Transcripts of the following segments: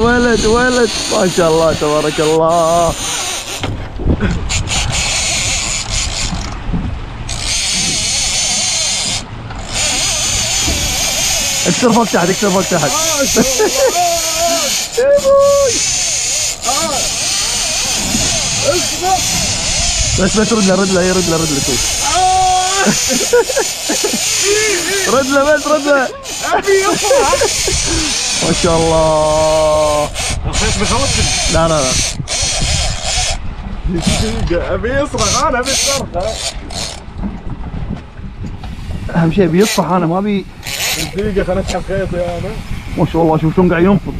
ولد ولد ما شاء الله تبارك الله. اكسر فوق تحت اكسر فوق تحت. يا ابوي بس رد له يرد له شوي. رد له بس رد له. ما شاء الله. الخيط بيخوفني. لا ابي يصرخ انا ابي الصرخه. اهم شيء بيصفح انا ما ابي. دقيقه خليني اسحب خيطي انا. ما شاء الله شوف شلون قاعد ينفض.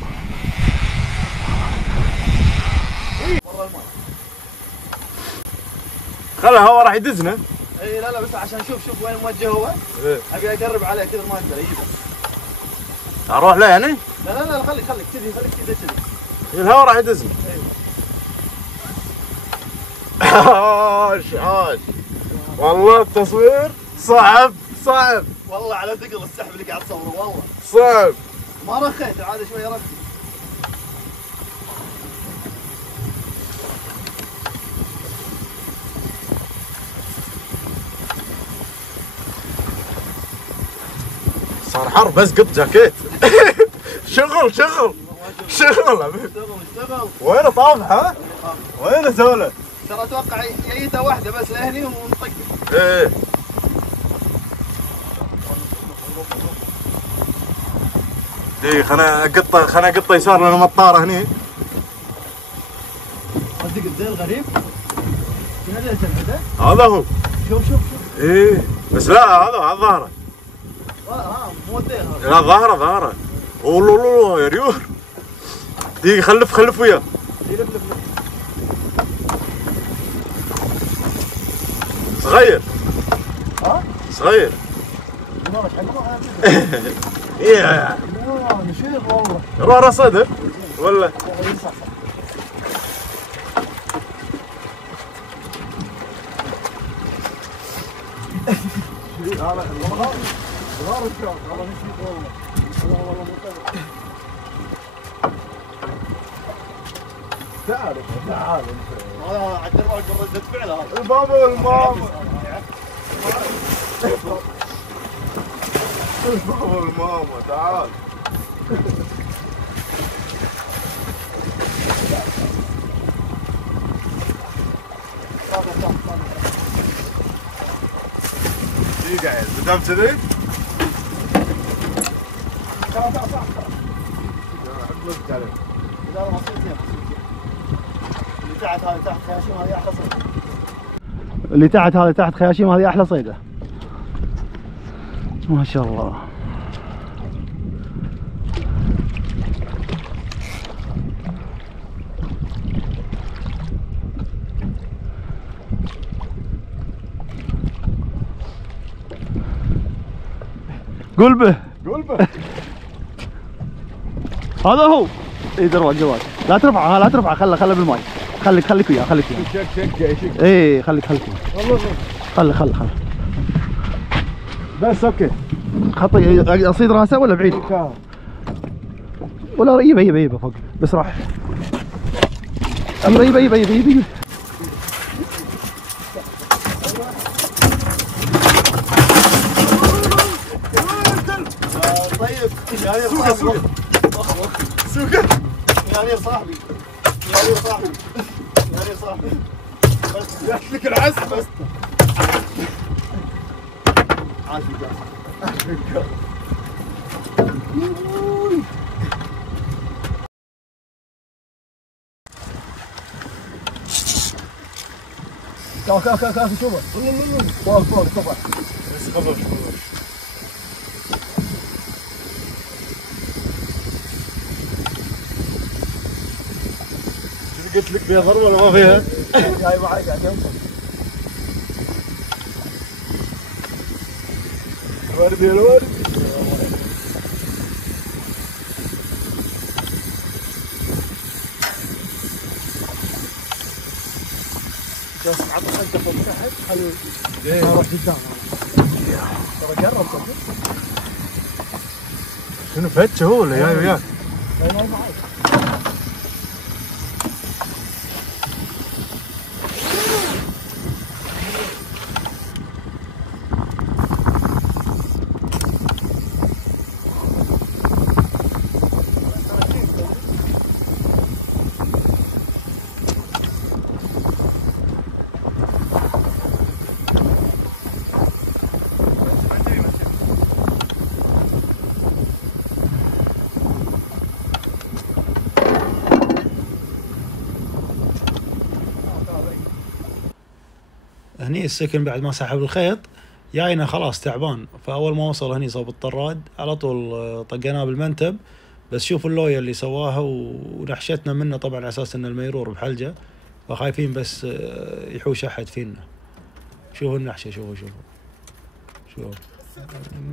خله هو راح يدزنا. اي لا بس عشان شوف وين موجه هو. ابي اقرب عليه كثر ما اقدر اجيبه. اروح له يعني؟ لا خليك كذي كذي. الهواء راح يدزنا. عاش والله التصوير صعب. والله على ثقل السحب اللي قاعد تصوره والله. صعب. ما رخيت عاد شوي رخيت. صار حر بس قط جاكيت. شغل اشتغل. وين طافحه؟ وين زوله؟ ترى اتوقع جيته واحده بس لهني ونطق. ايه دي خلنا اقطه يسار لنا مطاره هني. صدق زي الغريب. هذا تنفذه؟ هذا هو. شوف ايه بس لا هذا ظهره. مو وديه هذا. لا ظهره. والله يا ريور. دقيقة خلف وياه. لف. صغير. صغير. ايه نشيط والله. روح صدر ولا تعال والله عاد تروح ردة فعل هذا. البابا والماما. البابا والماما تعال. قاعد قدام كذي. اللي تحت هذه تحت خياشيم هذه احلى صيده. ما شاء الله. قلبه هذا هو. اي دروا الجوال. لا ترفعه خله بالماي. خليك وياه شك اي خليك والله خله بس اوكي. خطي اصيد راسه ولا بعيد؟ ولا يبه فوق بس راح. يبه طيب سوكه يا صاحبي بس جات لك العز بس. عاش كاك شوفه فوق طبعا. بس خلص قلت لك فيها ضربه ولا ما فيها؟ جاي معي قاعد ينفض. الوردي يا الوردي. جالس عطى انت فوق تحت خلي روح قدام. ترى قرب شنو فتش هو اللي جاي وياك؟ جاي معي. هني السكن بعد ما سحب الخيط جاينا خلاص تعبان، فاول ما وصل هني صوب الطراد على طول طقناه بالمنتب. بس شوفوا اللوية اللي سواها ونحشتنا منه طبعا على اساس ان الميرور بحلجه، فخايفين بس يحوش احد فينا. شوفوا النحشه، شوفوا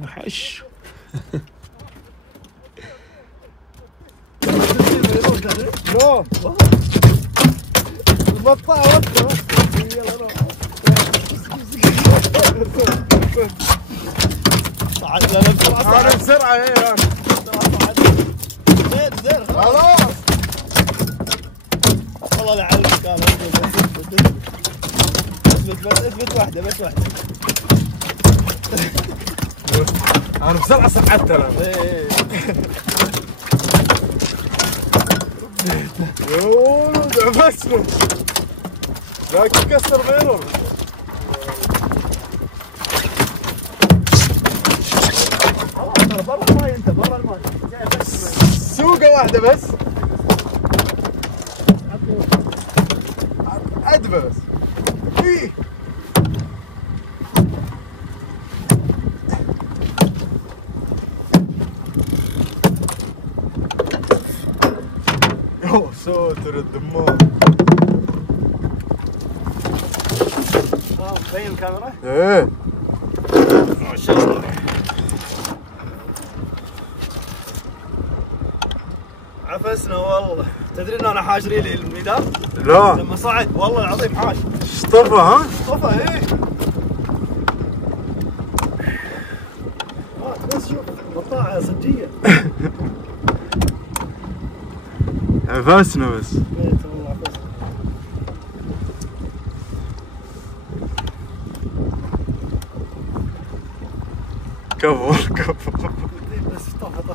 نحش. نو المقطع وقته. يلا روح صعد لنا بسرعه. انا بسرعه ايه زين خلاص. والله لا اعلمك انا. اثبت واحده بس واحده. انا بسرعه صعدت انا. يا ولد عفسنا ذاك كسر غيره. خلاص برا الماي، انت برا الماي. سوقه واحده بس. عدبه بس. ايه اوه ساتر الدمار. مبين الكاميرا؟ ايه ما شاء الله. عفسنا والله. تدري ان انا حاشري لي الميدان؟ لا لما صعد والله العظيم حاش. اشطفى ها؟ اشطفى ايه. بس شوف مقطعة صجية. عفسنا بس. والله عفسنا. كفر بس طفى.